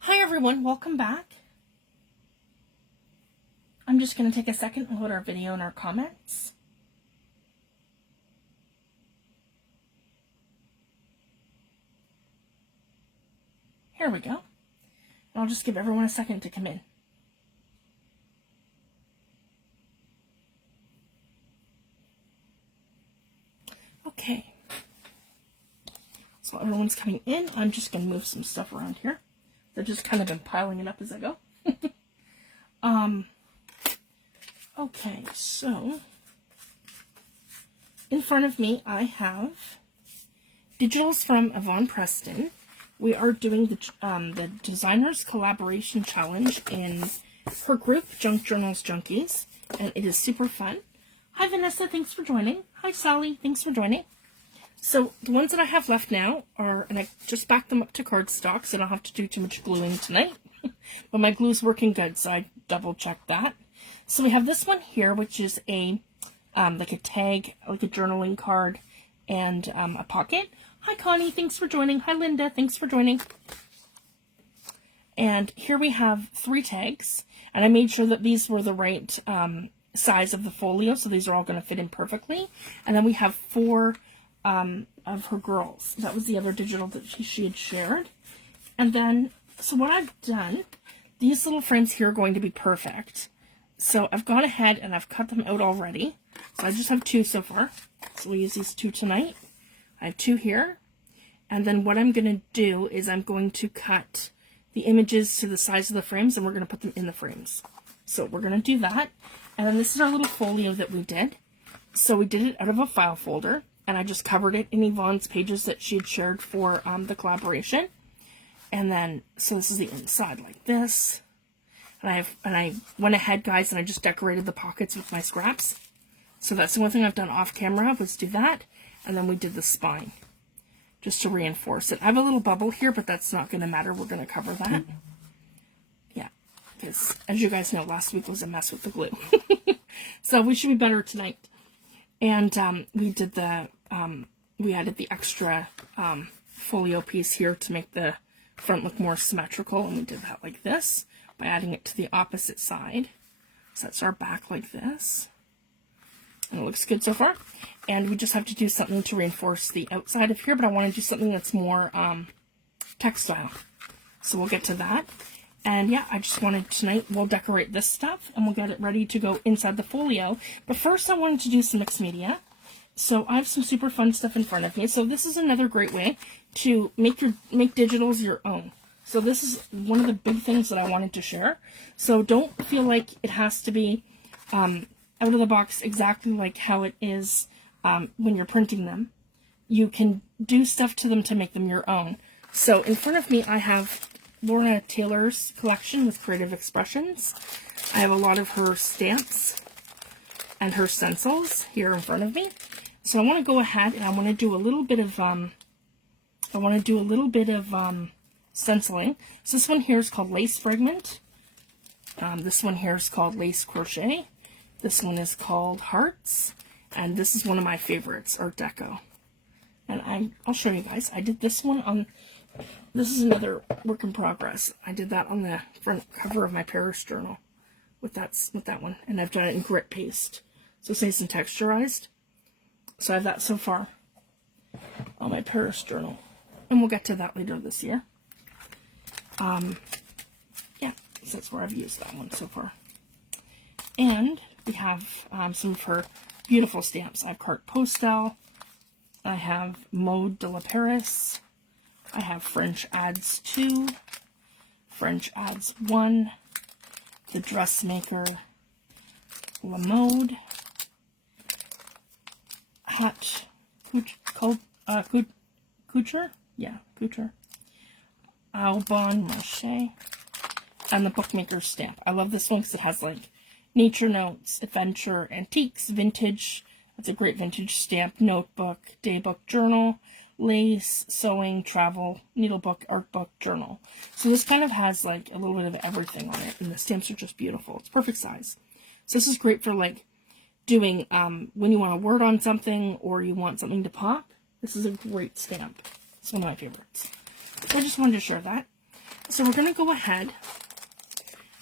Hi everyone, welcome back. I'm just going to take a second and load our video and our comments. Here we go. And I'll just give everyone a second to come in. Okay. So everyone's coming in. I'm just going to move some stuff around here. They've just kind of been piling it up as I go. Okay, so in front of me I have digitals from Yvonne Preston. We are doing the Designers Collaboration Challenge in her group, Junk Journals Junkies, and it is super fun. Hi Vanessa, thanks for joining. Hi Sally, thanks for joining. So the ones that I have left now are, and I just backed them up to cardstock, so I don't have to do too much gluing tonight. But my glue's working good, so I double checked that. So we have this one here, which is a like a tag, like a journaling card, and a pocket. Hi Connie, thanks for joining. Hi Linda, thanks for joining. And here we have 3 tags, and I made sure that these were the right size of the folio, so these are all going to fit in perfectly. And then we have 4 of her girls. That was the other digital that she had shared. And then, so what I've done, these little friends here are going to be perfect. So I've gone ahead and I've cut them out already. So I just have 2 so far. So we'll use these 2 tonight. I have 2 here. And then what I'm going to do is I'm going to cut the images to the size of the frames and we're going to put them in the frames. So we're going to do that. And then this is our little folio that we did. So we did it out of a file folder. And I just covered it in Yvonne's pages that she had shared for the collaboration. And then, so this is the inside like this. And I went ahead, guys, and I just decorated the pockets with my scraps. So that's the one thing I've done off camera, was do that. And then we did the spine, just to reinforce it. I have a little bubble here, but that's not going to matter. We're going to cover that. Yeah, because as you guys know, last week was a mess with the glue. So we should be better tonight. And we did the, we added the extra folio piece here to make the front look more symmetrical. And we did that like this by adding it to the opposite side. So that's our back like this. And it looks good so far. And we just have to do something to reinforce the outside of here, but I want to do something that's more textile. So we'll get to that. And yeah, I just wanted tonight, we'll decorate this stuff and we'll get it ready to go inside the folio. But first I wanted to do some mixed media. So I have some super fun stuff in front of me. So this is another great way to make digitals your own. So this is one of the big things that I wanted to share. So don't feel like it has to be out of the box exactly like how it is when you're printing them. You can do stuff to them to make them your own. So in front of me I have Lorna Taylor's collection with Creative Expressions. I have a lot of her stamps and her stencils here in front of me. So I want to go ahead and I want to do a little bit of stenciling. So this one here is called Lace Fragment. This one here is called Lace Crochet. This one is called Hearts. And this is one of my favorites, Art Deco. And I'll show you guys. I did this one on, this is another work in progress. I did that on the front cover of my Paris journal with that one. And I've done it in grit paste. So it's nice and texturized. So I have that so far on my Paris journal. And we'll get to that later this year. Yeah, so that's where I've used that one so far. And we have some of her beautiful stamps. I have Carte Postal. I have Mode de la Paris. I have French Ads 2. French Ads 1. The Dressmaker. La Mode. Hot Couture? Yeah, Couture. Au Bon Marché. And the Bookmaker stamp. I love this one because it has like nature notes, adventure, antiques, vintage. That's a great vintage stamp. Notebook, daybook, journal, lace, sewing, travel, needlebook, art book, journal. So this kind of has like a little bit of everything on it. And the stamps are just beautiful. It's perfect size. So this is great for like doing when you want to word on something or you want something to pop. This is a great stamp. It's one of my favorites. So I just wanted to share that. So we're going to go ahead.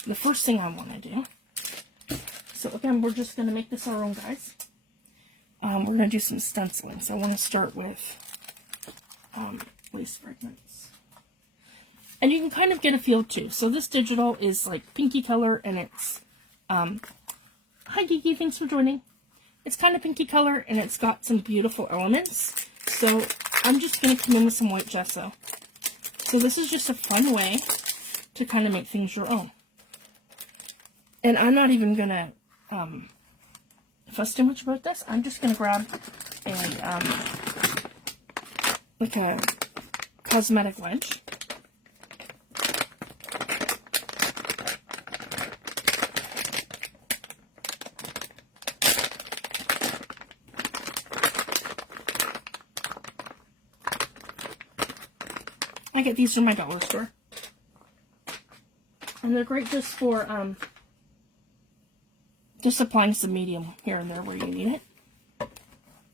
The first thing I want to do, so again, we're just going to make this our own, guys. We're going to do some stenciling. So I want to start with lace fragments. And you can kind of get a feel too. So this digital is like pinky color, and it's, hi Geeky, thanks for joining. It's kind of pinky color, and it's got some beautiful elements. So I'm just going to come in with some white gesso. So this is just a fun way to kind of make things your own. And I'm not even going to fuss too much about this. I'm just going to grab a, like a cosmetic wedge. I get these from my dollar store. And they're great just for, just applying some medium here and there where you need it.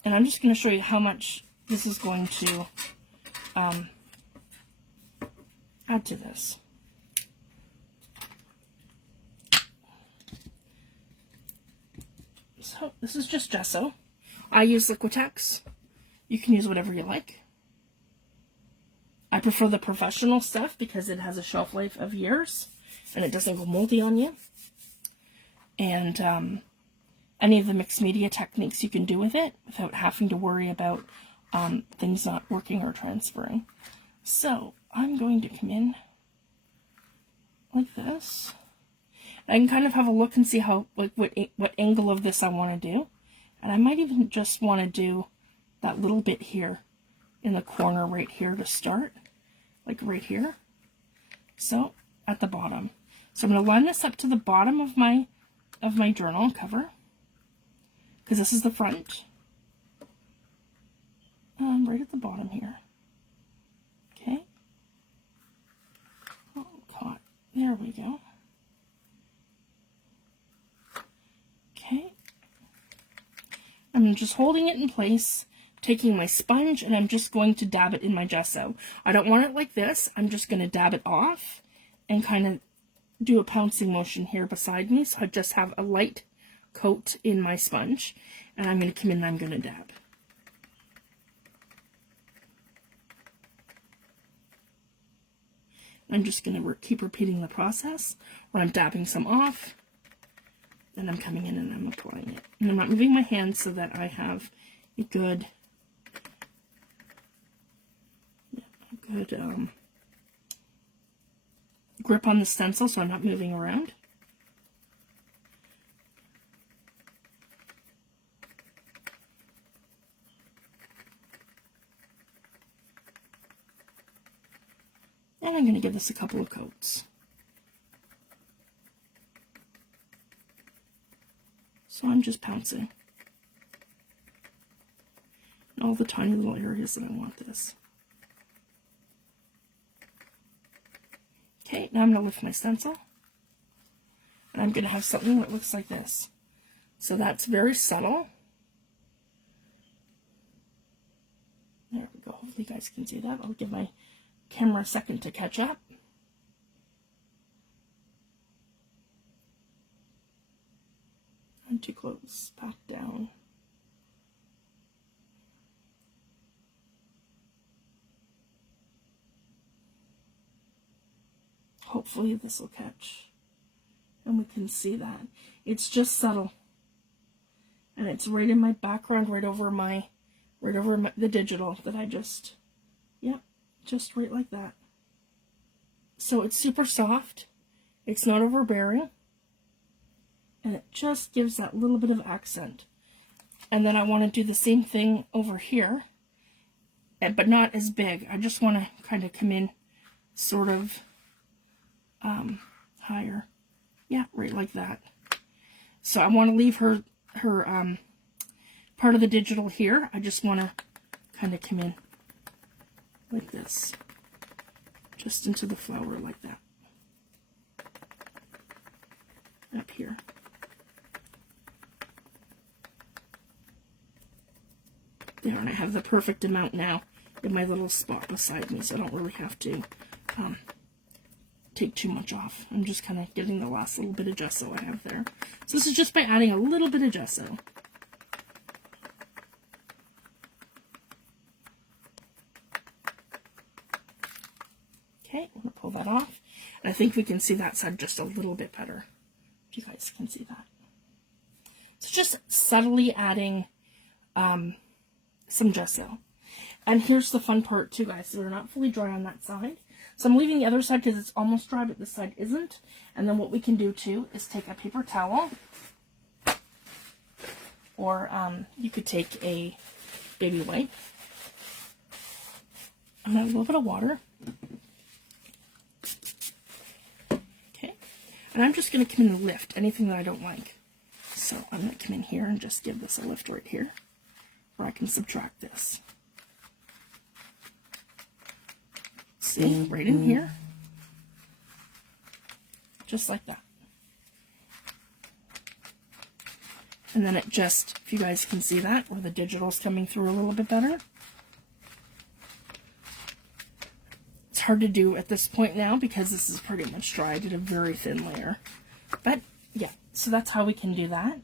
And I'm just going to show you how much this is going to add to this. So this is just gesso. I use Liquitex. You can use whatever you like. I prefer the professional stuff because it has a shelf life of years and it doesn't go moldy on you. And any of the mixed media techniques you can do with it without having to worry about things not working or transferring. So I'm going to come in like this. I can kind of have a look and see how, like, what angle of this I want to do. And I might even just want to do that little bit here in the corner right here to start, like right here. So at the bottom. So I'm going to line this up to the bottom of my journal cover, because this is the front. Right at the bottom here. Okay. Oh, caught. There we go. Okay. I'm just holding it in place, taking my sponge, and I'm just going to dab it in my gesso. I don't want it like this. I'm just going to dab it off and kind of do a pouncing motion here beside me, so I just have a light coat in my sponge, and I'm going to come in and I'm going to dab. I'm just going to keep repeating the process where I'm dabbing some off, and I'm coming in and I'm applying it. And I'm not moving my hands so that I have a good grip on the stencil, so I'm not moving around. And I'm going to give this a couple of coats. So I'm just pouncing in all the tiny little areas that I want this. Okay, now I'm going to lift my stencil, and I'm going to have something that looks like this. So that's very subtle. There we go. Hopefully you guys can see that. I'll give my camera a second to catch up. I'm too close. Back down. Hopefully this will catch and we can see that. It's just subtle. And it's right in my background, right over the digital that I just, yep, just right like that. So it's super soft. It's not overbearing. And it just gives that little bit of accent. And then I want to do the same thing over here, but not as big. I just want to kind of come in sort of higher. Yeah, right like that. So I want to leave her part of the digital here. I just want to kind of come in like this, just into the flower like that. Up here. There, and I have the perfect amount now in my little spot beside me, so I don't really have to take too much off. I'm just kind of getting the last little bit of gesso I have there. So this is just by adding a little bit of gesso. Okay, I'm going to pull that off. And I think we can see that side just a little bit better. If you guys can see that. So just subtly adding some gesso. And here's the fun part too, guys. So they're not fully dry on that side. So I'm leaving the other side because it's almost dry, but this side isn't. And then what we can do too is take a paper towel. Or you could take a baby wipe. And a little bit of water. Okay. And I'm just going to come in and lift anything that I don't like. So I'm going to come in here and just give this a lift right here. Or I can subtract this. See, right in here. Just like that. And then it just, if you guys can see that, where the digital's coming through a little bit better. It's hard to do at this point now because this is pretty much dry. I did a very thin layer. But, yeah, so that's how we can do that.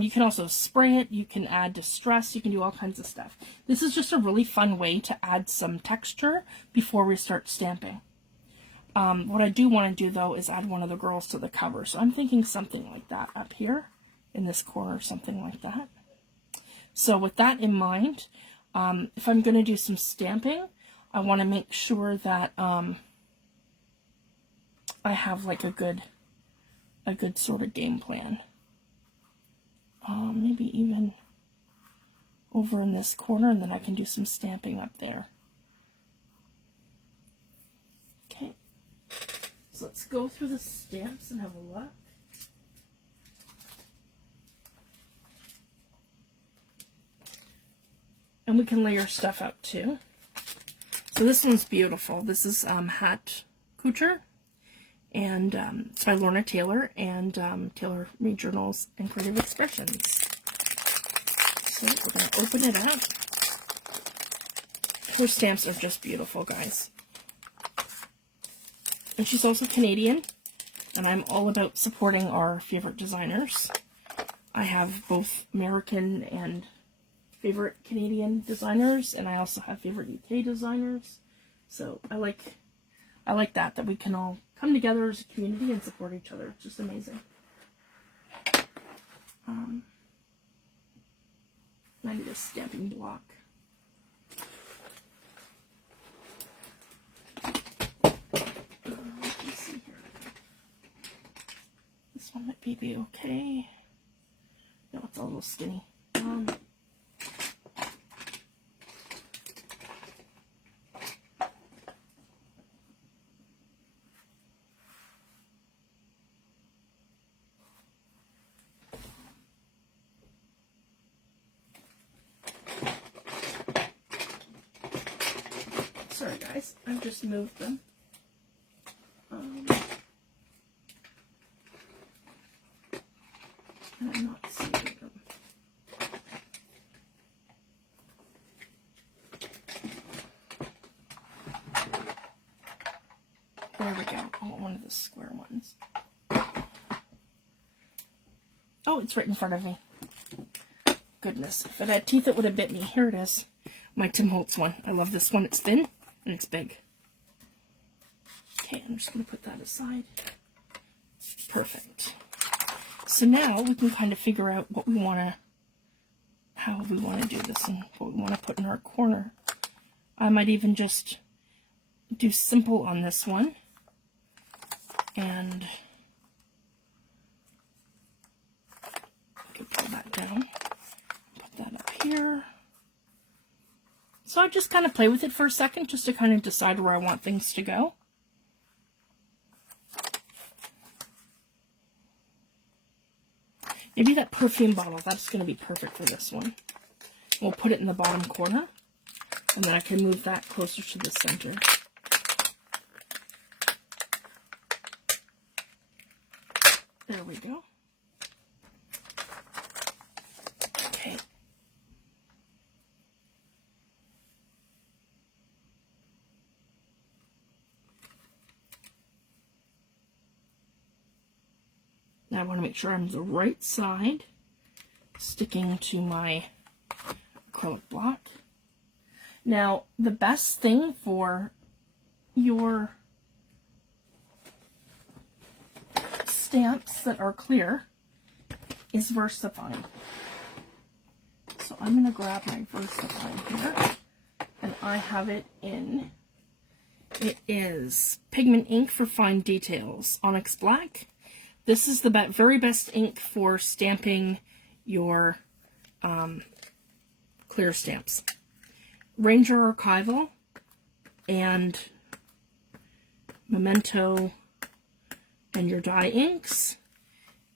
You can also spray it, you can add distress, you can do all kinds of stuff. This is just a really fun way to add some texture before we start stamping. What I do want to do though is add one of the girls to the cover. So I'm thinking something like that up here in this corner, something like that. So with that in mind, if I'm going to do some stamping, I want to make sure that I have like a good sort of game plan. Maybe even over in this corner, and then I can do some stamping up there. Okay, so let's go through the stamps and have a look. And we can layer stuff out too. So this one's beautiful. This is Hat Couture. And it's by Lorna Taylor and Taylor Made Journals and Creative Expressions. So we're going to open it up. Her stamps are just beautiful, guys. And she's also Canadian, and I'm all about supporting our favorite designers. I have both American and favorite Canadian designers, and I also have favorite UK designers. So I like that we can all come together as a community and support each other. It's just amazing. I need a stamping block. Let's see here. This one might be okay. No, it's a little skinny. Sorry guys, I've just moved them. And I'm not seeing them. There we go. I want one of the square ones. Oh, it's right in front of me. Goodness, if it had teeth it would have bit me. Here it is. My Tim Holtz one. I love this one. It's thin. And it's big. Okay, I'm just going to put that aside. Perfect. So now we can kind of figure out what we want to, how we want to do this and what we want to put in our corner. I might even just do simple on this one. And I can pull that down. Put that up here. So I just kind of play with it for a second just to kind of decide where I want things to go. Maybe that perfume bottle, that's going to be perfect for this one. We'll put it in the bottom corner, and then I can move that closer to the center. There we go. Okay. And I want to make sure I'm the right side, sticking to my acrylic block. Now, the best thing for your stamps that are clear is VersaFine. So I'm going to grab my VersaFine here, and I have it in, it is Pigment Ink for Fine Details, Onyx Black. This is the very best ink for stamping your clear stamps. Ranger Archival and Memento and your dye inks,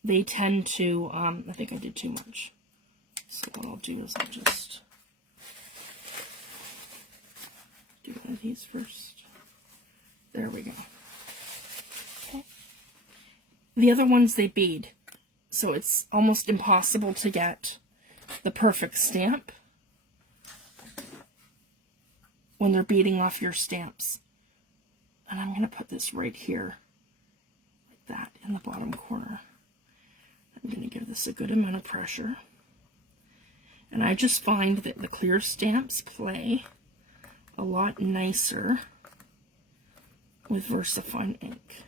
they tend to, I think I did too much. So what I'll do is I'll just do one of these first. There we go. Okay. The other ones, they bead, so it's almost impossible to get the perfect stamp when they're beading off your stamps. And I'm going to put this right here, like that, in the bottom corner. I'm going to give this a good amount of pressure. And I just find that the clear stamps play a lot nicer with VersaFine ink.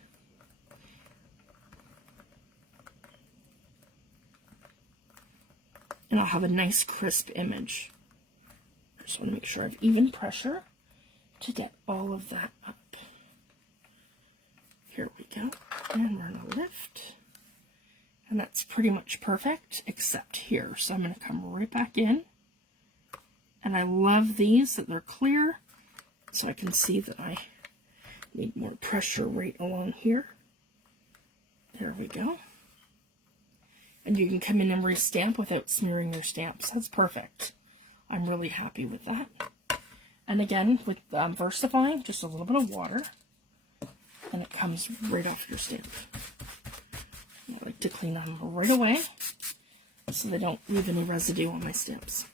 And I'll have a nice crisp image. I just want to make sure I have even pressure to get all of that up. Here we go. And we're going to lift. And that's pretty much perfect, except here. So I'm going to come right back in. And I love these, that they're clear, so I can see that I need more pressure right along here. There we go. And you can come in and re-stamp without smearing your stamps. That's perfect. I'm really happy with that. And again, with VersaFine, just a little bit of water, and it comes right off your stamp. I like to clean them right away so they don't leave any residue on my stamps.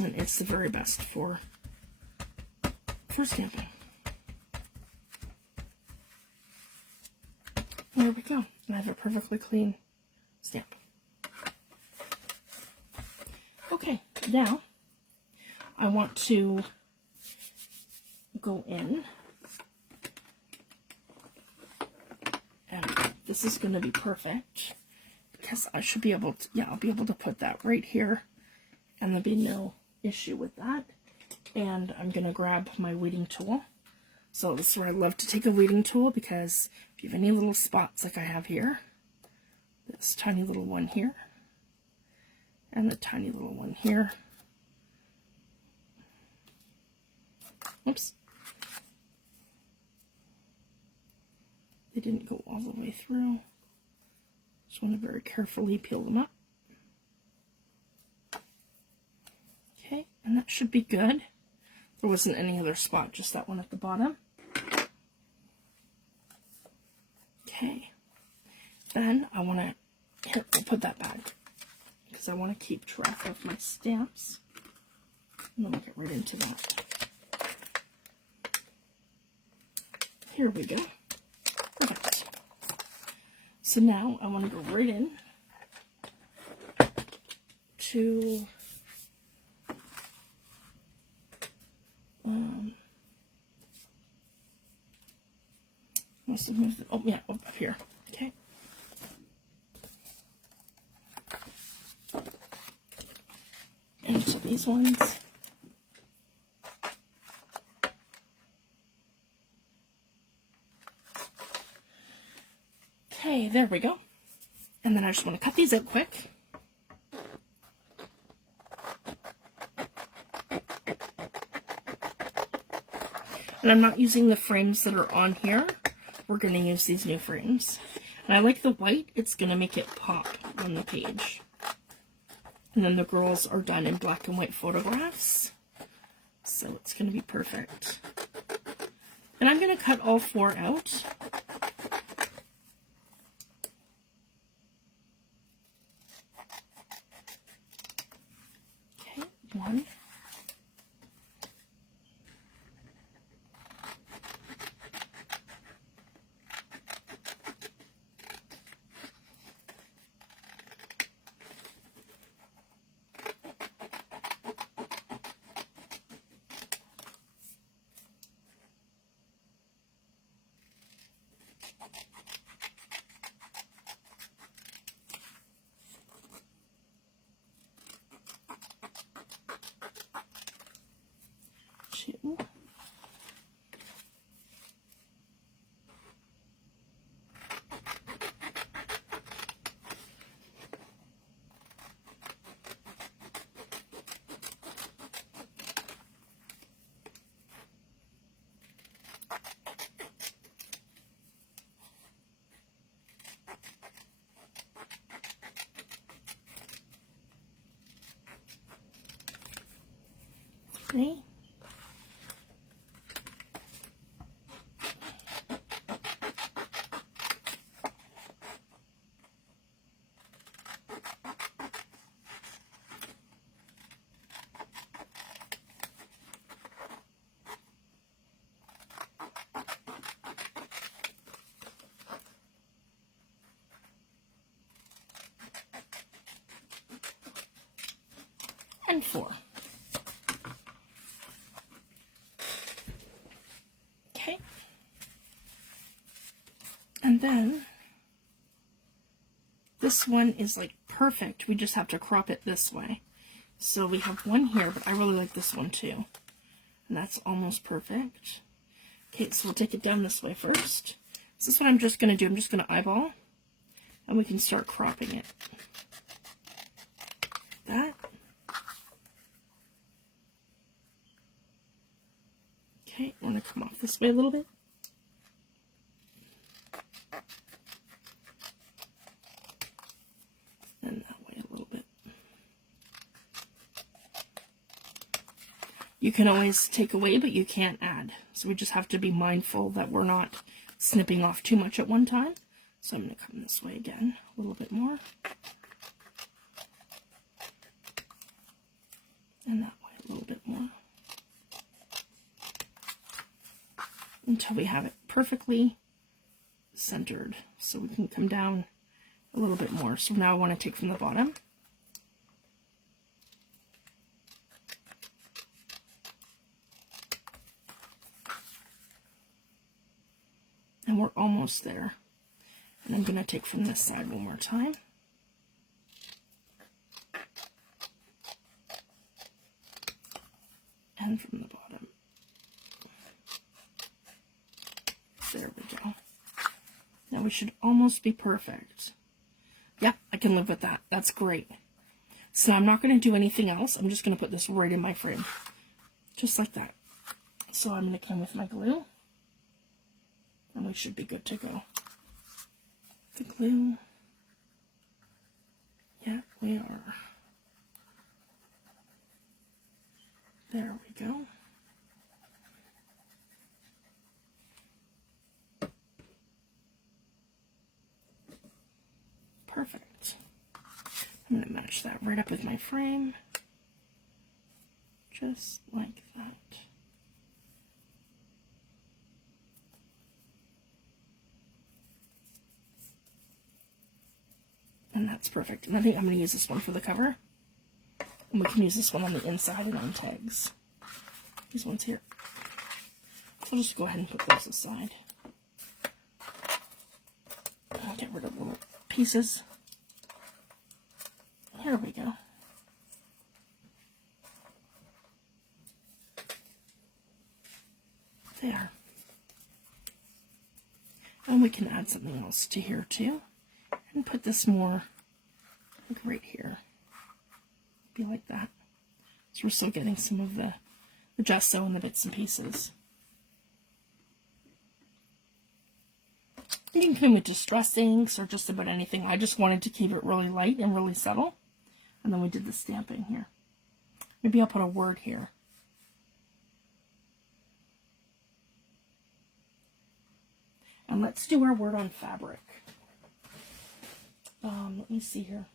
And it's the very best for stamping. There we go. And I have a perfectly clean stamp. Okay, now I want to go in, and this is going to be perfect because I should be able to, yeah, I'll be able to put that right here and there'll be no issue with that. And I'm going to grab my weeding tool. So this is where I love to take a weeding tool, because if you have any little spots like I have here, this tiny little one here, and the tiny little one here. Oops. They didn't go all the way through. Just want to very carefully peel them up. Okay, and that should be good. There wasn't any other spot, just that one at the bottom. Okay, then I want to, here, we'll put that back, because I want to keep track of my stamps. And then we'll get right into that. Here we go. Perfect. So now I want to go right in to must have moved it. Oh yeah, up here. Okay. Into these ones. Okay, there we go. And then I just want to cut these out quick. And I'm not using the frames that are on here. We're going to use these new frames. And I like the white. It's going to make it pop on the page. And then the girls are done in black and white photographs. So it's going to be perfect. And I'm going to cut all 4 out. Okay, 1. 2. Three. And 4. Okay. And then this one is like perfect. We just have to crop it this way. So we have one here, but I really like this one too. And that's almost perfect. Okay, so we'll take it down this way first. This is what I'm just going to do. I'm just going to eyeball, and we can start cropping it. That. Okay, I want to come off this way a little bit. And that way a little bit. You can always take away, but you can't add. So we just have to be mindful that we're not snipping off too much at one time. So I'm going to come this way again, a little bit more. And that way a little bit more. Until we have it perfectly centered. So we can come down a little bit more. So now I want to take from the bottom. And we're almost there. And I'm going to take from this side one more time. And from the bottom. There we go. Now we should almost be perfect. Yeah, I can live with that. That's great. So I'm not going to do anything else. I'm just going to put this right in my frame. Just like that. So I'm going to come with my glue. And we should be good to go. The glue. Yeah, we are. There we go. Perfect. I'm going to match that right up with my frame. Just like that. And that's perfect. And I think I'm going to use this one for the cover. And we can use this one on the inside and on tags. These ones here. I'll just go ahead and put those aside. I'll get rid of little pieces. Here we go. There. And we can add something else to here too. And put this more like right here. Be like that. So we're still getting some of the gesso and the bits and pieces. You can come with distress inks or just about anything. I just wanted to keep it really light and really subtle. And then we did the stamping here. Maybe I'll put a word here. And let's do our word on fabric. Let me see here.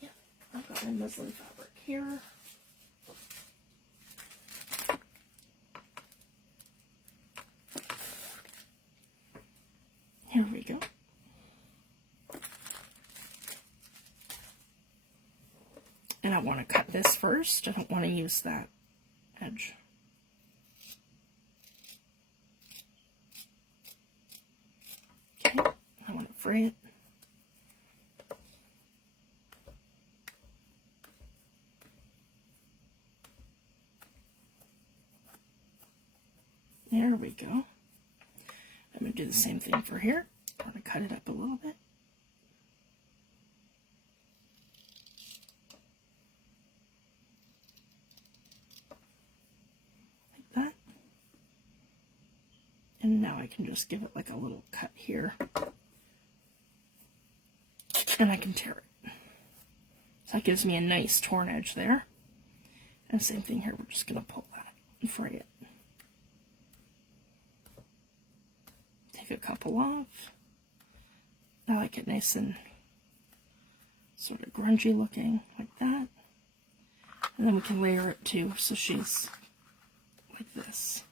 Yeah, I've got my muslin fabric here. Here we go. And I want to cut this first. I don't want to use that edge. Okay, I want fray it. There we go. I'm going to do the same thing for here. I'm going to cut it up a little bit. Like that. And now I can just give it like a little cut here. And I can tear it. So that gives me a nice torn edge there. And same thing here, we're just going to pull that and fray it. Take a couple off. I like it nice and sort of grungy looking, like that. And then we can layer it too, so she's like this.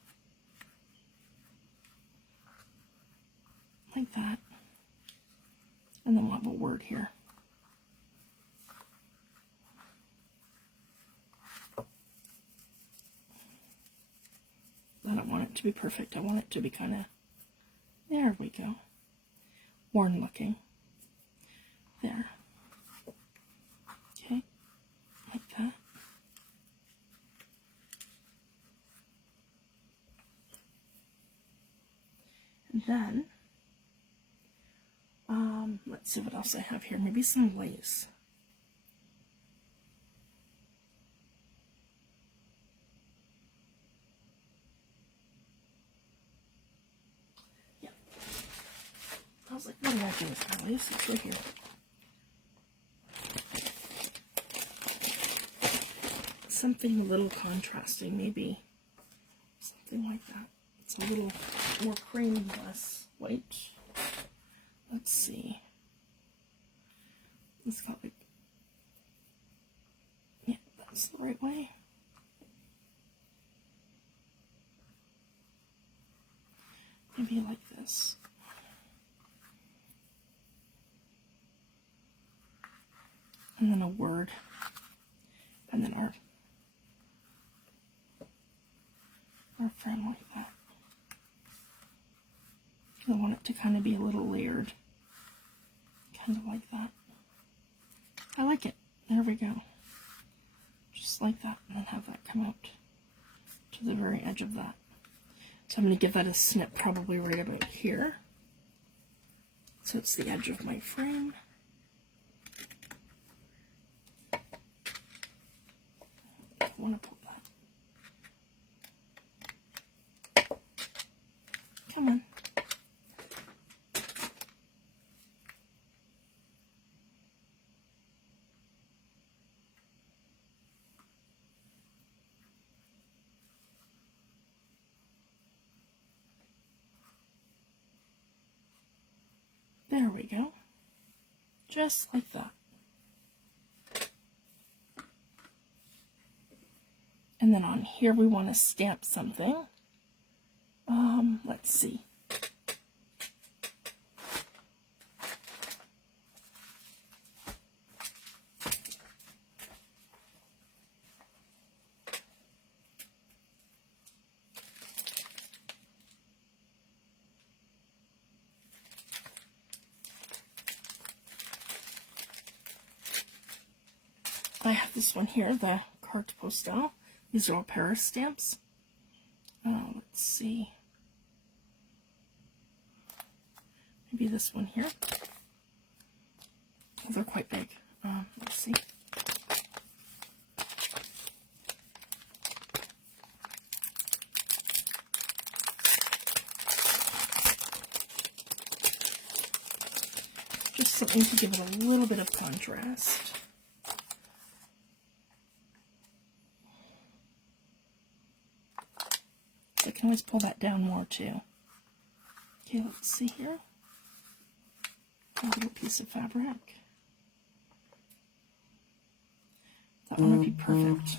Like that. And then we'll have a word here. I don't want it to be perfect. I want it to be kind of, there we go, worn looking. There. Okay, like that. And then, let's see what else I have here. Maybe some lace. Yeah. I was like, what do I do with my lace? It's right here. Something a little contrasting, maybe. Something like that. It's a little more cream, less white. Let's see. It's got like, yeah, that's the right way. Maybe like this. And then a word. And then our frame like that. I want it to kind of be a little layered. Kind of like that. I like it. There we go. Just like that. And then have that come out to the very edge of that. So I'm going to give that a snip probably right about here. So it's the edge of my frame. I want to pull that. Come on. There we go. Just like that. And then on here we want to stamp something. Let's see. I have this one here, the carte postale. These are all Paris stamps. Let's see. Maybe this one here. Oh, they're quite big. Let's see. Just something to give it a little bit of contrast. I can always pull that down more too. Okay, let's see here. A little piece of fabric. That one would be perfect.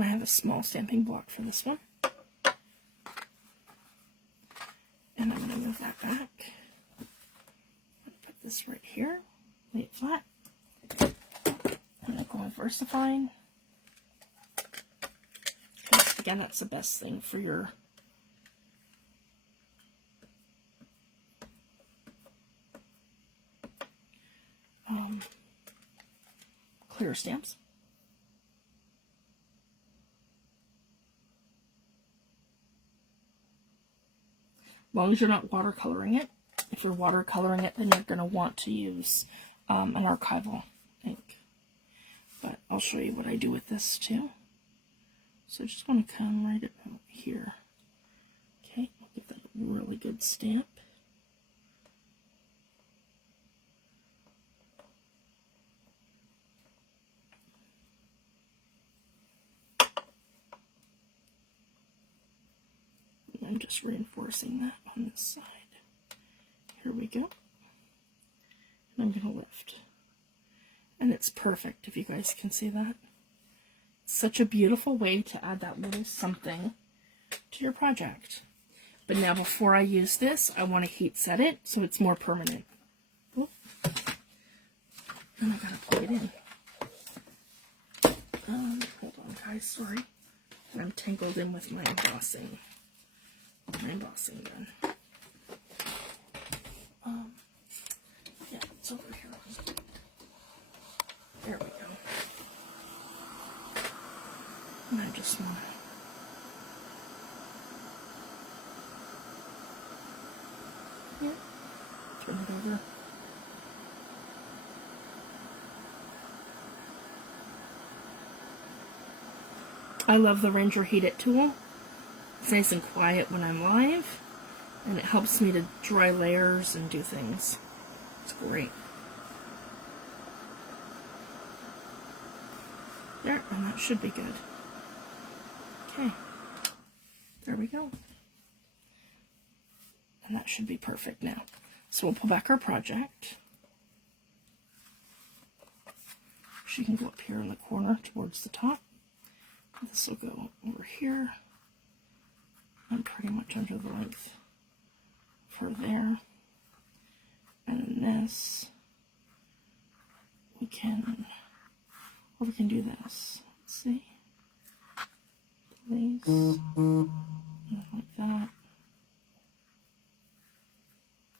And I have a small stamping block for this one. And I'm going to move that back. Put this right here. Lay it flat. I'm going to go with VersaFine. Again, that's the best thing for your clear stamps. As long as you're not watercoloring it. If you're watercoloring it, then you're going to want to use an archival ink. But I'll show you what I do with this too. So I just want to come right about here. Okay, I'll give that a really good stamp. And I'm just reinforcing that on this side. Here we go. And I'm going to lift. And it's perfect, if you guys can see that. Such a beautiful way to add that little something to your project. But now before I use this, I want to heat set it so it's more permanent. Oh. And I gotta plug it in. Hold on guys, sorry. I'm tangled in with my embossing gun. Yeah, it's over here. There we go. And I just want to turn it over. I love the Ranger Heat It tool. It's nice and quiet when I'm live, and it helps me to dry layers and do things. It's great. There, and that should be good. Okay, there we go. And that should be perfect now. So we'll pull back our project. She can go up here in the corner towards the top. This will go over here. And pretty much under the length for there. And then this, we can do this. Let's see. These, like that.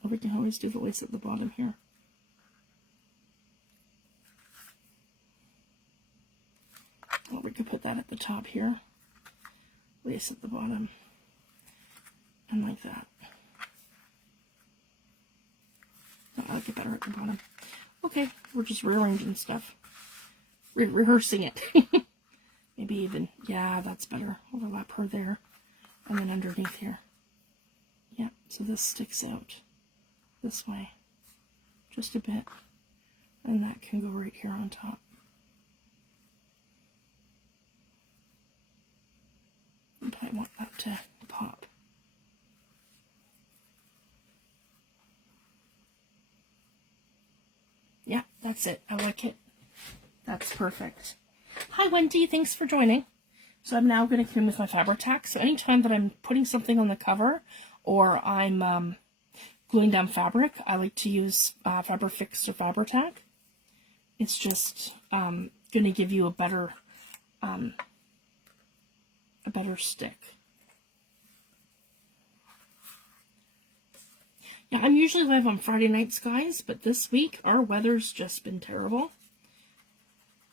Or we can always do the lace at the bottom here. Or we could put that at the top here. Lace at the bottom. And like that. I like it better at the bottom. Okay, we're just rearranging stuff. Rehearsing it. Maybe even, yeah, that's better. Overlap her there. And then underneath here. Yeah, so this sticks out this way. Just a bit. And that can go right here on top. But I want that to pop. Yeah, that's it. I like it. That's perfect. Hi, Wendy. Thanks for joining. So I'm now going to come in with my Fabri-Tac. So anytime that I'm putting something on the cover or I'm gluing down fabric, I like to use Fabri-Fix or Fabri-Tac. It's just going to give you a better stick. Yeah, I'm usually live on Friday nights, guys, but this week our weather's just been terrible.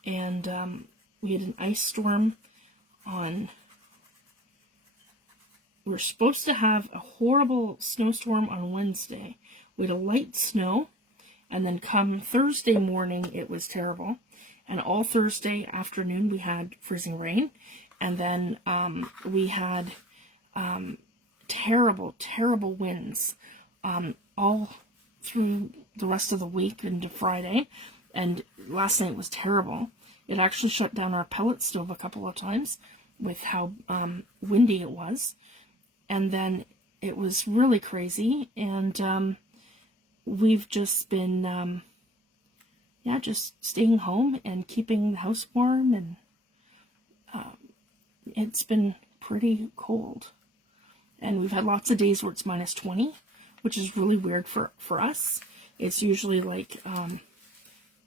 And we had an ice storm on... We were supposed to have a horrible snowstorm on Wednesday. We had a light snow, and then come Thursday morning, it was terrible. And all Thursday afternoon, we had freezing rain. And then we had terrible, terrible winds all through the rest of the week into Friday. And last night was terrible. It actually shut down our pellet stove a couple of times with how windy it was. And then it was really crazy. And we've just been, just staying home and keeping the house warm and it's been pretty cold. And we've had lots of days where it's minus 20, which is really weird for us. It's usually like,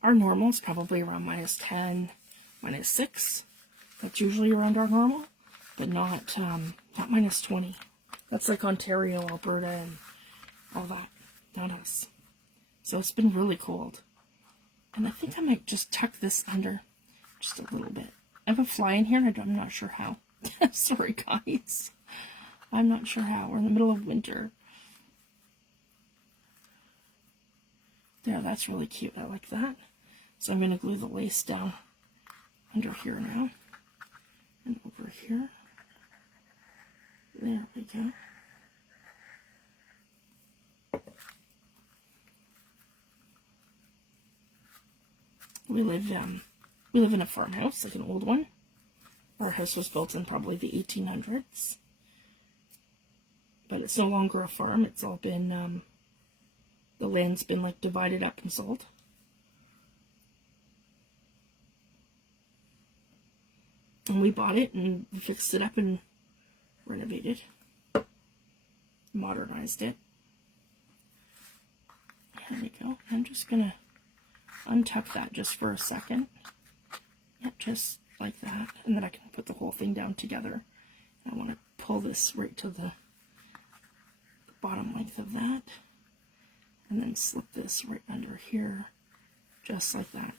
our normal is probably around minus 10, minus 6. That's usually around our normal, but not minus 20. That's like Ontario, Alberta, and all that. Not us. So it's been really cold. And I think I might just tuck this under just a little bit. I have a fly in here, and I'm not sure how. Sorry, guys. I'm not sure how. We're in the middle of winter. There, that's really cute. I like that. So I'm going to glue the lace down under here now. And over here. There we go. We live in a farmhouse, like an old one. Our house was built in probably the 1800s. But it's no longer a farm. It's all been, the land's been like divided up and sold. And we bought it and fixed it up and renovated. Modernized it. There we go. I'm just going to untuck that just for a second. Yep, just like that. And then I can put the whole thing down together. I want to pull this right to the bottom length of that. And then slip this right under here. Just like that.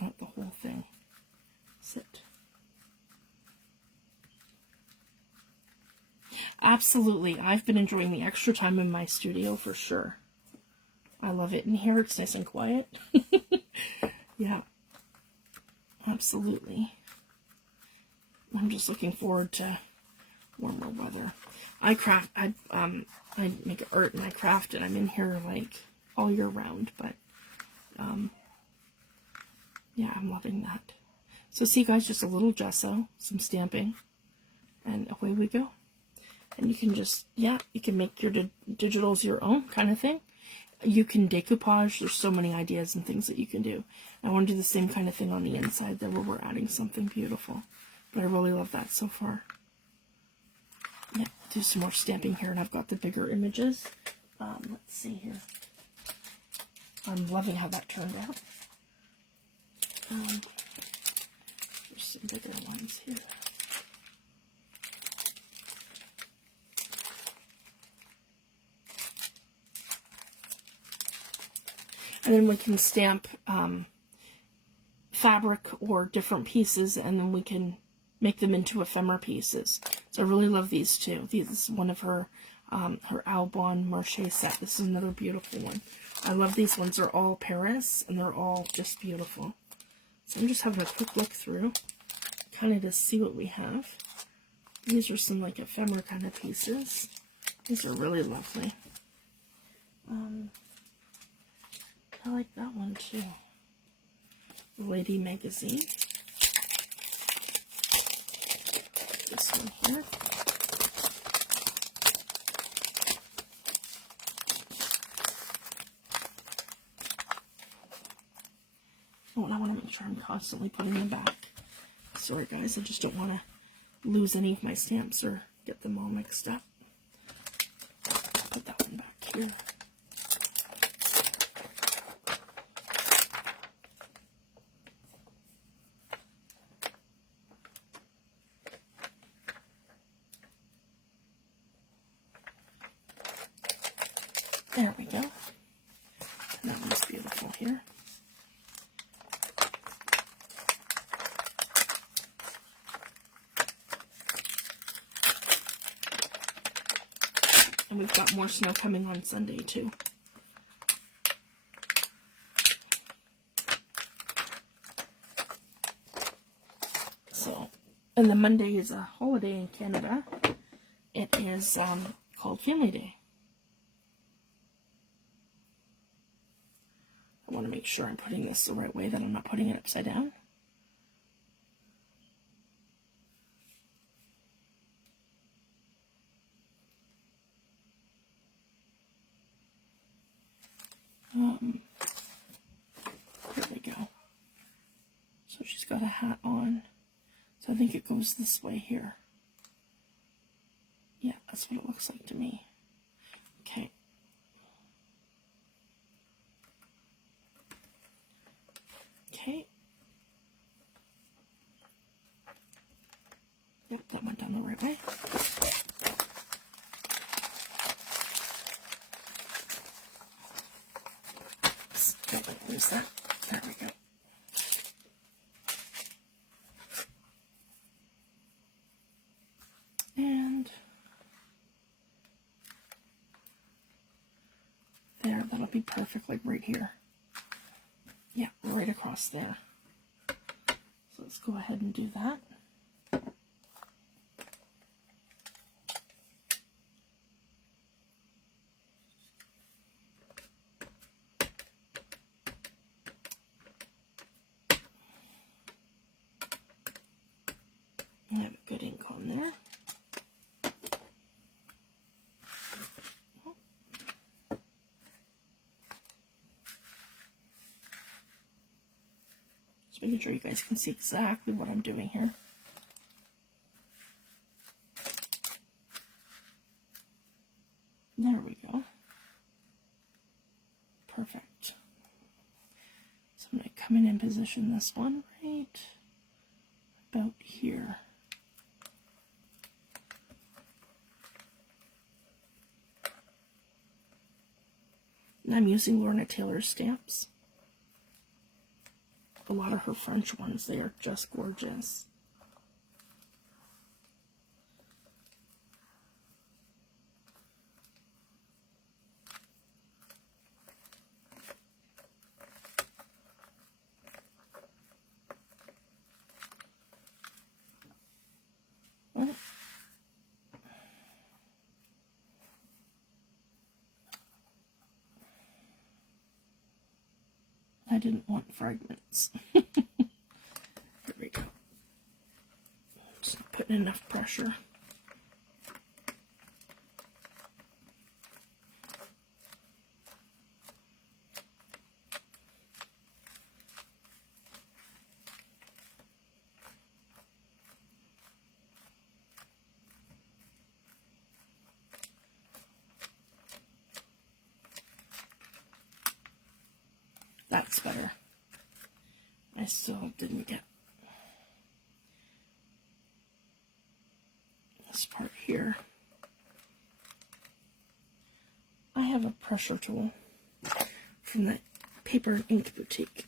Let the whole thing sit. Absolutely. I've been enjoying the extra time in my studio for sure. I love it in here. It's nice and quiet. Yeah. Absolutely. I'm just looking forward to warmer weather. I make art and I craft it. I'm in here like all year round, but yeah, I'm loving that. So see guys, just a little gesso, some stamping, and away we go. And you can just, yeah, you can make your digitals your own kind of thing. You can decoupage. There's so many ideas and things that you can do. I want to do the same kind of thing on the inside there where we're adding something beautiful. But I really love that so far. Yeah, do some more stamping here, and I've got the bigger images. Let's see here. I'm loving how that turned out. There's some bigger ones here. And then we can stamp fabric or different pieces, and then we can make them into ephemera pieces. So I really love these two. This is one of her her Albon Marche set. This is another beautiful one. I love these ones. They're all Paris, and they're all just beautiful. So I'm just having a quick look through, kind of to see what we have. These are some like ephemera kind of pieces. These are really lovely. I like that one too. Lady Magazine. This one here. Oh, and I want to make sure I'm constantly putting them back. Sorry guys, I just don't want to lose any of my stamps or get them all mixed up. Put that one back here. There we go. And that one's beautiful here. And we've got more snow coming on Sunday too. So, and the Monday is a holiday in Canada. It is called Family Day. I want to make sure I'm putting this the right way, that I'm not putting it upside down. There we go. So she's got a hat on. So I think it goes this way here. Yeah, that's what it looks like to me. Okay. Okay. Yep, that went down the right way. Don't lose that. There we go. And there, that'll be perfect, like right here. Yeah, right across there. So let's go ahead and do that. I have a good ink on there. Just making sure you guys can see exactly what I'm doing here. There we go. Perfect. So I'm going to come in and position this one right about here. And I'm using Lorna Taylor's stamps. A lot of her French ones, they are just gorgeous. I didn't want fragments. There we go. Just not putting enough pressure. That's better. I still didn't get this part here. I have a pressure tool from the Paper and Ink Boutique.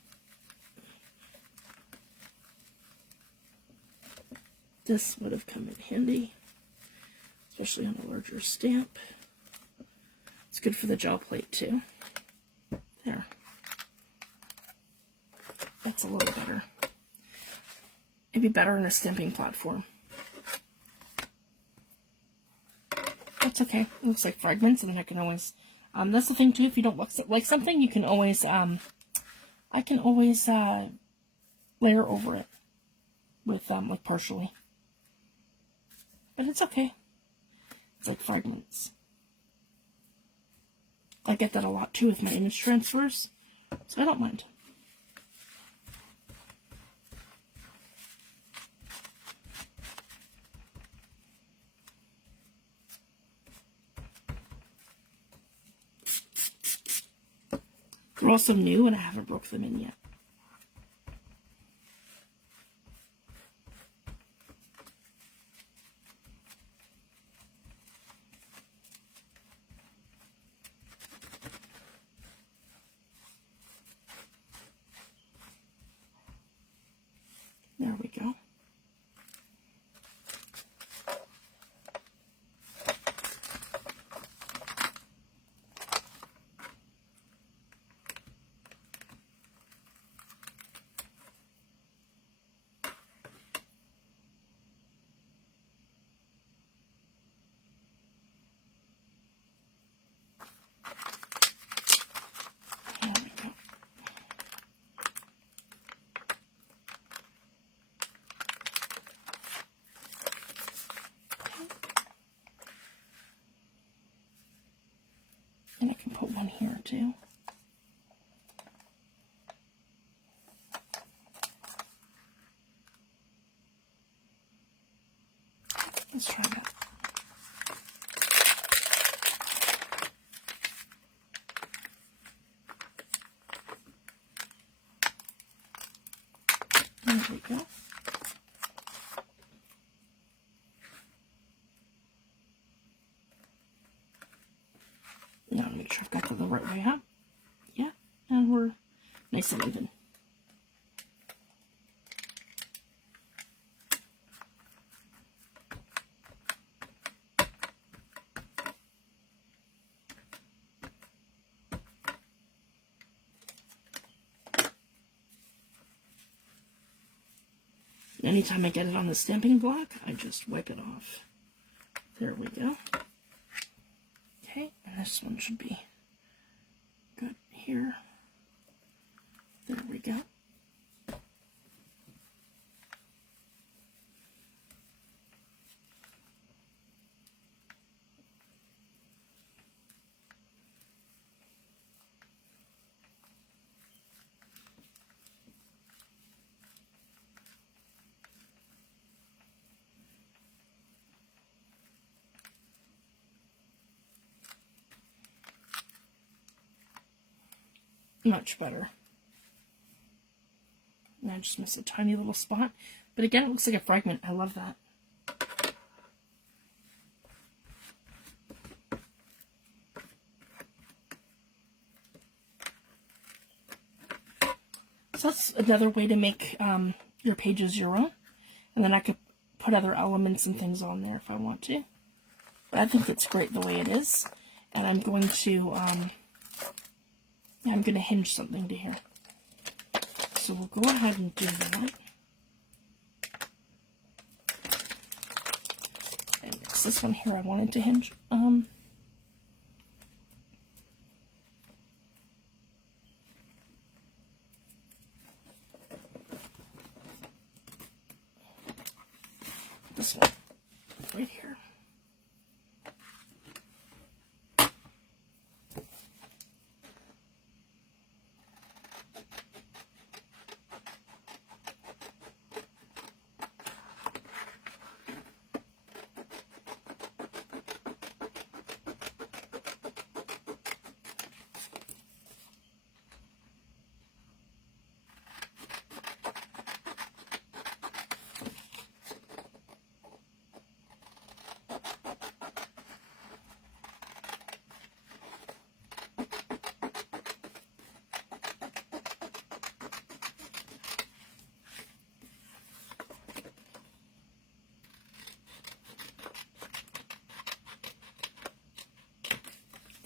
This would have come in handy, especially on a larger stamp. It's good for the gel plate too. There. That's a little better. It'd be better in a stamping platform. That's okay. It looks like fragments, and then I can always, that's the thing too, if you don't like something, you can always, I can always, layer over it with, like partially. But it's okay. It's like fragments. I get that a lot too with my image transfers, so I don't mind. They're also new and I haven't broke them in yet. There we go. And I can put one here too. Let's try that. There we go. Now make sure I've got that the right way up. Yeah, and we're nice and even. Anytime I get it on the stamping block, I just wipe it off. There we go. Okay, and this one should be good here. There we go. Much better. And I just missed a tiny little spot. But again, it looks like a fragment. I love that. So that's another way to make your pages your own. And then I could put other elements and things on there if I want to. But I think it's great the way it is. And I'm going to hinge something to here. So we'll go ahead and do that. And it's this one here I wanted to hinge. This one right here.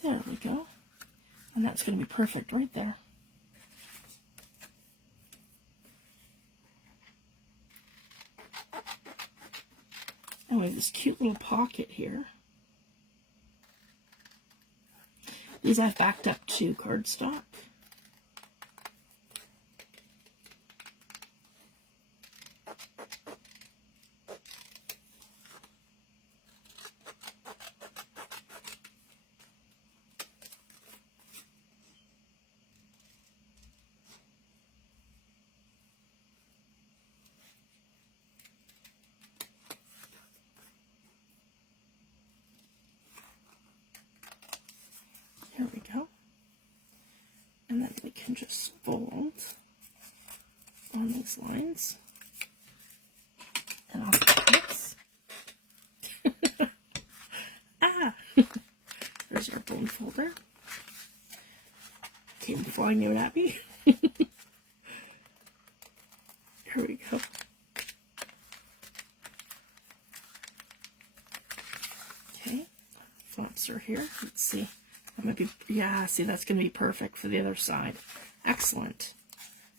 There we go. And that's going to be perfect right there. And we have this cute little pocket here. These I've backed up to cardstock. Here we go. And then we can just fold on these lines. And I'll do this. Ah! There's our bone folder. Came flying out at me. Here we go. Okay. Flaps are here. Let's see. That might be, yeah, see, that's going to be perfect for the other side. Excellent.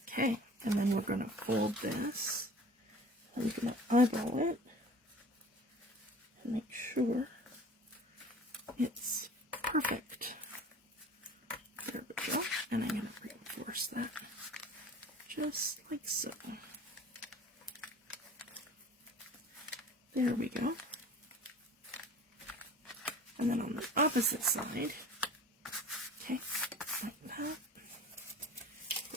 Okay, and then we're going to fold this. I'm going to eyeball it and make sure it's perfect. There we go. And I'm going to reinforce that just like so. There we go. And then on the opposite side, okay, like that.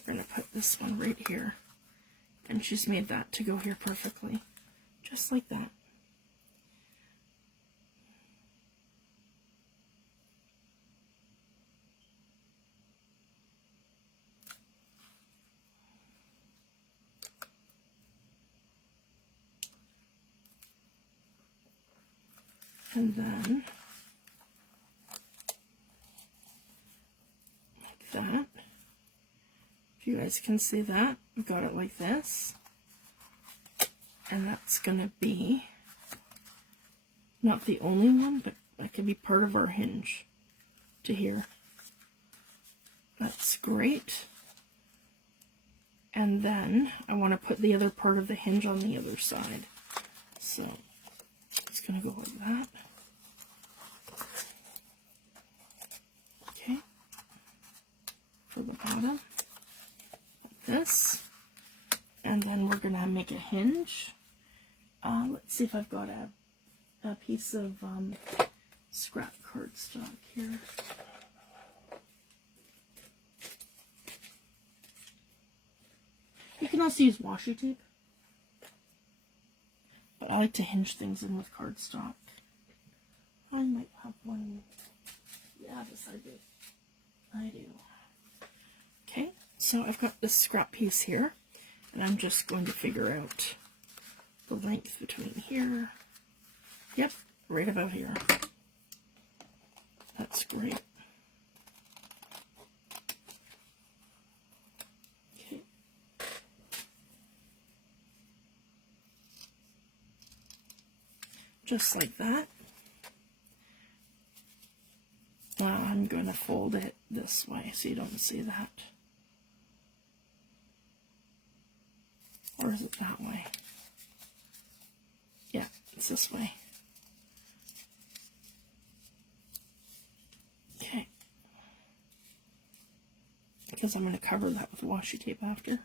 We're going to put this one right here. And she's made that to go here perfectly. Just like that. And then, like that. If you guys can see that, I've got it like this. And that's going to be not the only one, but that could be part of our hinge to here. That's great. And then I want to put the other part of the hinge on the other side. So it's going to go like that. Okay. For the bottom, like this. And then we're going to make a hinge. Let's see if I've got a piece of scrap cardstock here. You can also use washi tape, but I like to hinge things in with cardstock. I might have one. Yeah, this I do. I do. Okay, so I've got this scrap piece here, and I'm just going to figure out the length between here. Yep, right about here. That's great. Okay. Just like that. Well, I'm going to fold it this way so you don't see that. Or is it that way? Yeah, it's this way. Okay. Because I'm going to cover that with washi tape after.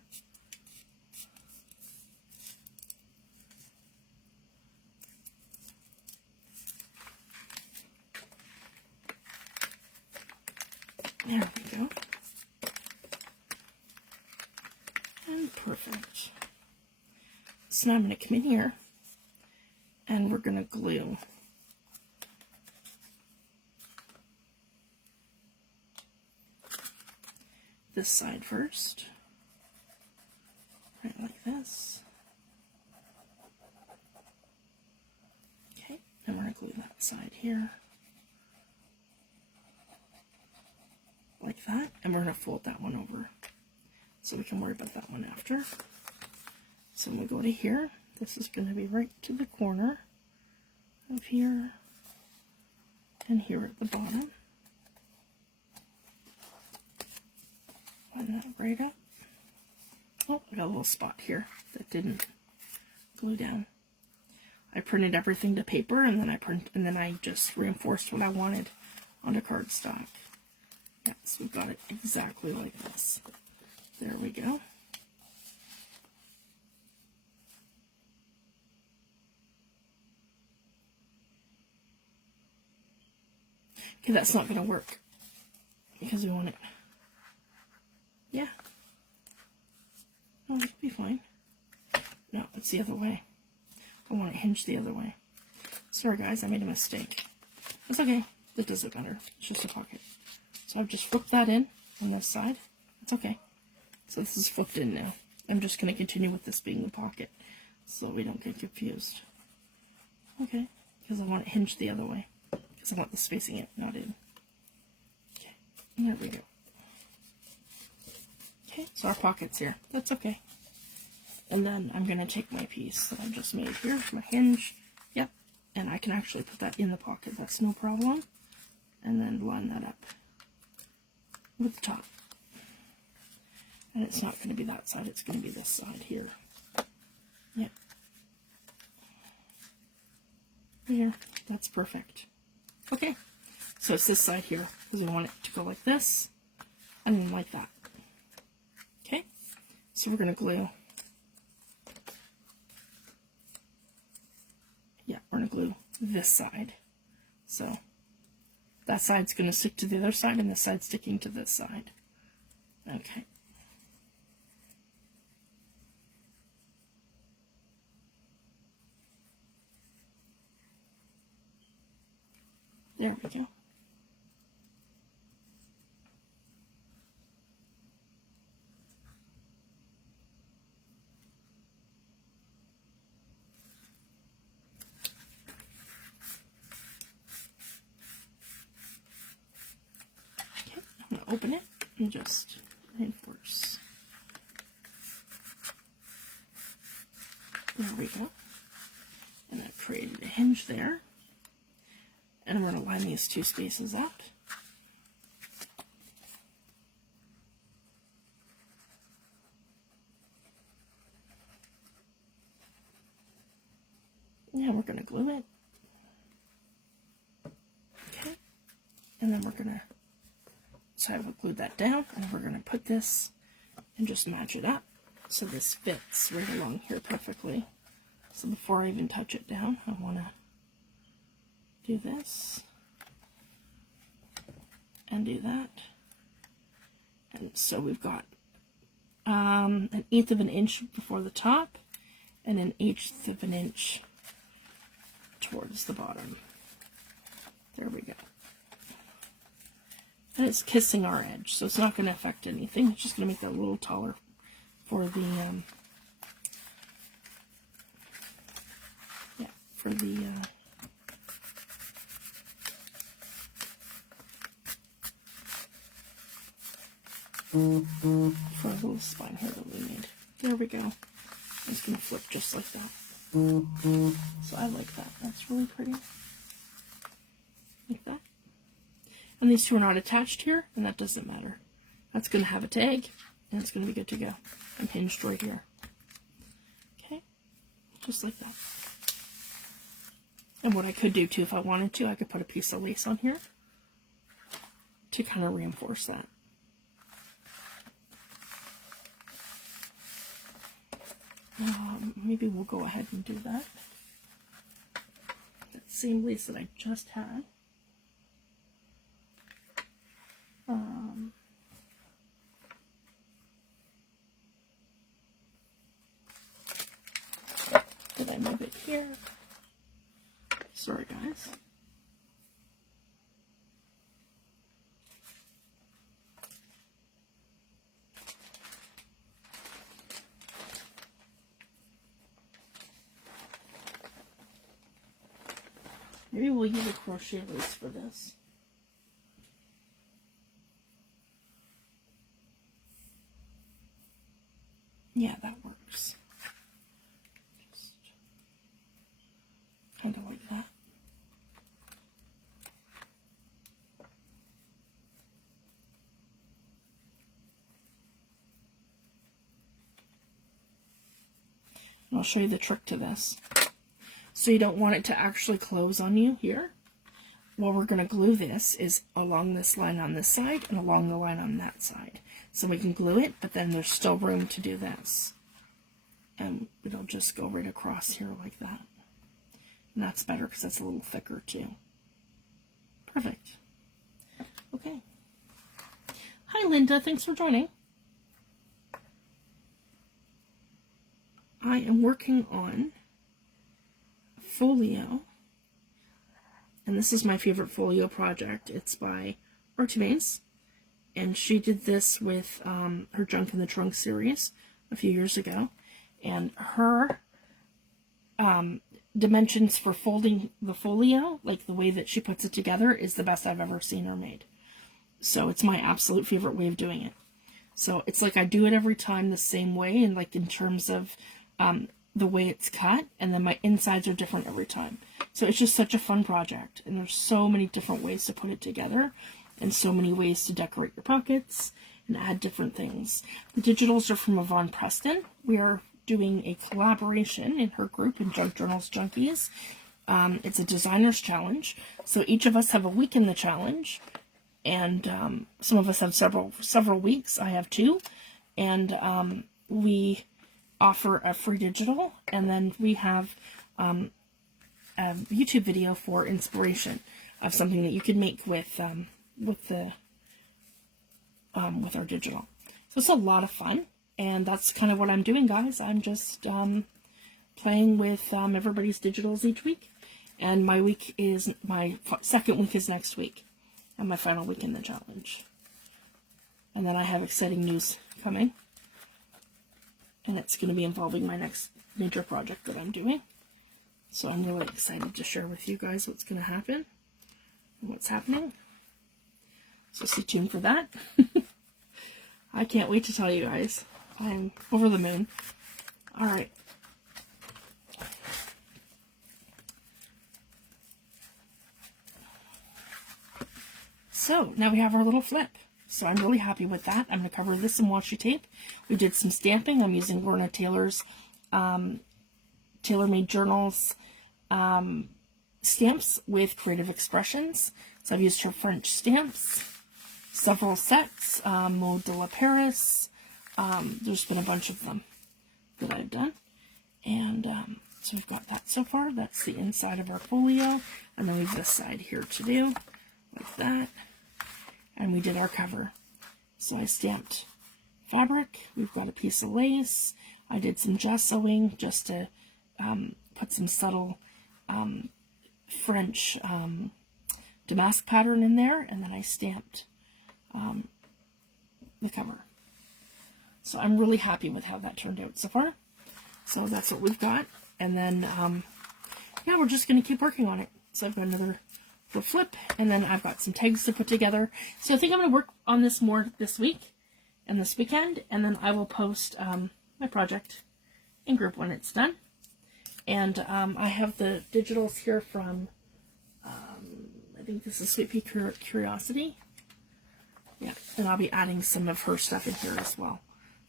There we go. And perfect. So now I'm going to come in here and we're going to glue this side first. Right like this. Okay, and we're going to glue that side here. Like that, and we're going to fold that one over so we can worry about that one after. So when we go to here, this is going to be right to the corner of here and here at the bottom. Line that right up. Oh, I got a little spot here that didn't glue down. I printed everything to paper and then I just reinforced what I wanted onto cardstock. Yes, we've got it exactly like this. There we go. Okay, that's not going to work because we want it. Yeah. No, it'll be fine. No, it's the other way. I want it hinged the other way. Sorry guys, I made a mistake. It's okay. It doesn't matter. It's just a pocket. So I've just flipped that in on this side. It's okay. So this is flipped in now. I'm just going to continue with this being the pocket so we don't get confused. Okay, because I want it hinged the other way. Because I want the spacing out, not in. Okay, there we go. Okay, so our pocket's here. That's okay. And then I'm going to take my piece that I've just made here, my hinge. Yep, and I can actually put that in the pocket. That's no problem. And then line that up with the top. And it's not going to be that side, it's going to be this side here. Yep. Here, that's perfect. Okay, so it's this side here, because we want it to go like this, and then like that. Okay, so we're going to glue. Yeah, we're going to glue this side. So that side's going to stick to the other side, and this side's sticking to this side. Okay. There we go. open it and just reinforce. There we go. And I've created a hinge there. And I'm going to line these two spaces up. Yeah, we're going to glue it. Okay. And then we're going to, so I've glued that down, and we're going to put this and just match it up so this fits right along here perfectly. So before I even touch it down, I want to do this and do that. And so we've got 1/8 of an inch before the top and 1/8 of an inch towards the bottom. There we go. And it's kissing our edge, so it's not going to affect anything. It's just going to make that a little taller for the for a little spine here that we made. There we go. It's going to flip just like that. So I like that. That's really pretty. Like that. And these two are not attached here, and that doesn't matter. That's going to have a tag, and it's going to be good to go. I'm hinged right here. Okay, just like that. And what I could do too, if I wanted to, I could put a piece of lace on here to kind of reinforce that. Maybe we'll go ahead and do that. That same lace that I just had. Did I move it here? Sorry, guys. Maybe we'll use a crochet lace for this. Yeah, that works. Just kind of like that. And I'll show you the trick to this. So you don't want it to actually close on you here. What we're going to glue this is along this line on this side and along the line on that side. So we can glue it, but then there's still room to do this. And it'll just go right across here like that. And that's better because that's a little thicker too. Perfect. Okay. Hi Linda, thanks for joining. I am working on Folio, and this is my favorite Folio project. It's by Artimaze, and she did this with her Junk in the Trunk series a few years ago, and her dimensions for folding the folio, like the way that she puts it together, is the best I've ever seen her made. So it's my absolute favorite way of doing it. So it's like I do it every time the same way, and like in terms of the way it's cut, and then my insides are different every time. So it's just such a fun project, and there's so many different ways to put it together, and so many ways to decorate your pockets and add different things. The digitals are from Yvonne Preston. We are doing a collaboration in her group in Junk Journals Junkies. It's a designer's challenge, so each of us have a week in the challenge, and some of us have several weeks. I have 2, and we offer a free digital, and then we have a YouTube video for inspiration of something that you could make with our digital. So it's a lot of fun, and that's kind of what I'm doing, guys. I'm just playing with everybody's digitals each week, and my second week is next week, and my final week in the challenge. And then I have exciting news coming. And it's going to be involving my next major project that I'm doing. So I'm really excited to share with you guys what's going to happen and what's happening. So stay tuned for that. I can't wait to tell you guys. I'm over the moon. All right. So now we have our little flip. So I'm really happy with that. I'm going to cover this in washi tape. We did some stamping. I'm using Lorna Taylor's Tailor-Made Journals stamps with Creative Expressions. So I've used her French stamps, several sets, Mode de la Paris. There's been a bunch of them that I've done. And so we've got that so far. That's the inside of our folio. And then we have this side here to do, like that. And we did our cover. So I stamped fabric. We've got a piece of lace. I did some gessoing just to put some subtle French damask pattern in there. And then I stamped the cover. So I'm really happy with how that turned out so far. So that's what we've got. And then, yeah, we're just going to keep working on it. So I've got another flip, and then I've got some tags to put together. So I think I'm going to work on this more this week and this weekend, and then I will post my project in group when it's done. And I have the digitals here from, I think this is Sweet Pea Curiosity. Yeah, and I'll be adding some of her stuff in here as well.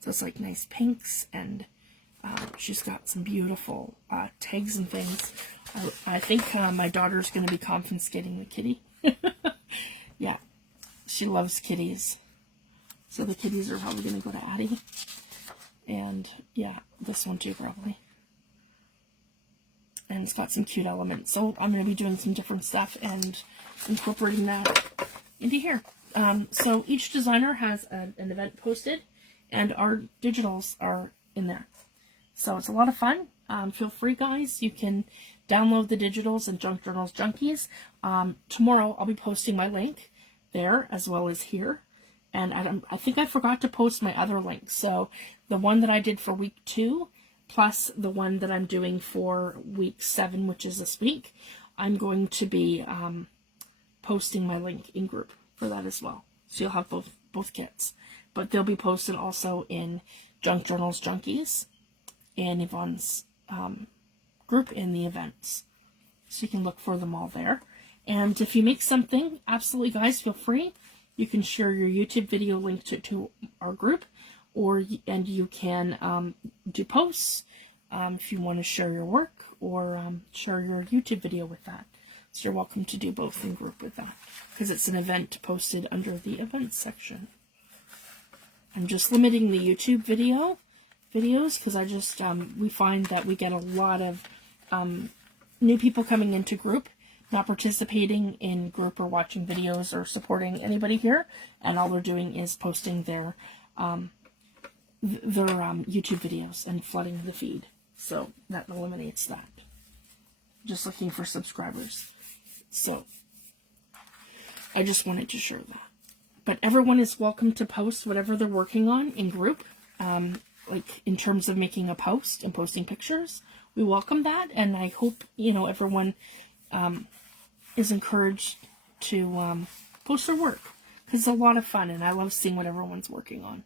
So it's like nice pinks, and she's got some beautiful tags and things. I think my daughter's going to be confiscating the kitty. Yeah, she loves kitties. So the kitties are probably going to go to Addie. And yeah, this one too probably. And it's got some cute elements. So I'm going to be doing some different stuff and incorporating that into here. So each designer has an event posted, and our digitals are in there. So it's a lot of fun. Feel free, guys. You can download the digitals in Junk Journals Junkies. Tomorrow I'll be posting my link there as well as here. And I think I forgot to post my other link. So the one that I did for week 2 plus the one that I'm doing for week 7, which is this week, I'm going to be posting my link in group for that as well. So you'll have both kits. But they'll be posted also in Junk Journals Junkies and Yvonne's group in the events. So you can look for them all there. And if you make something, absolutely, guys, feel free. You can share your YouTube video link to our group, and you can do posts if you want to share your work or share your YouTube video with that. So you're welcome to do both in group with that, because it's an event posted under the events section. I'm just limiting the YouTube videos because I just we find that we get a lot of new people coming into group, not participating in group or watching videos or supporting anybody here, and all they're doing is posting their YouTube videos and flooding the feed. So that eliminates that. Just looking for subscribers. So I just wanted to share that. But everyone is welcome to post whatever they're working on in group. Like in terms of making a post and posting pictures, we welcome that. And I hope, everyone is encouraged to post their work, because it's a lot of fun and I love seeing what everyone's working on.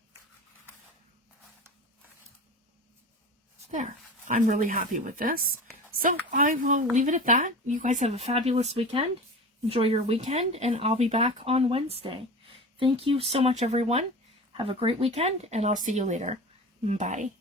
There. I'm really happy with this. So I will leave it at that. You guys have a fabulous weekend. Enjoy your weekend, and I'll be back on Wednesday. Thank you so much, everyone. Have a great weekend, and I'll see you later. Bye.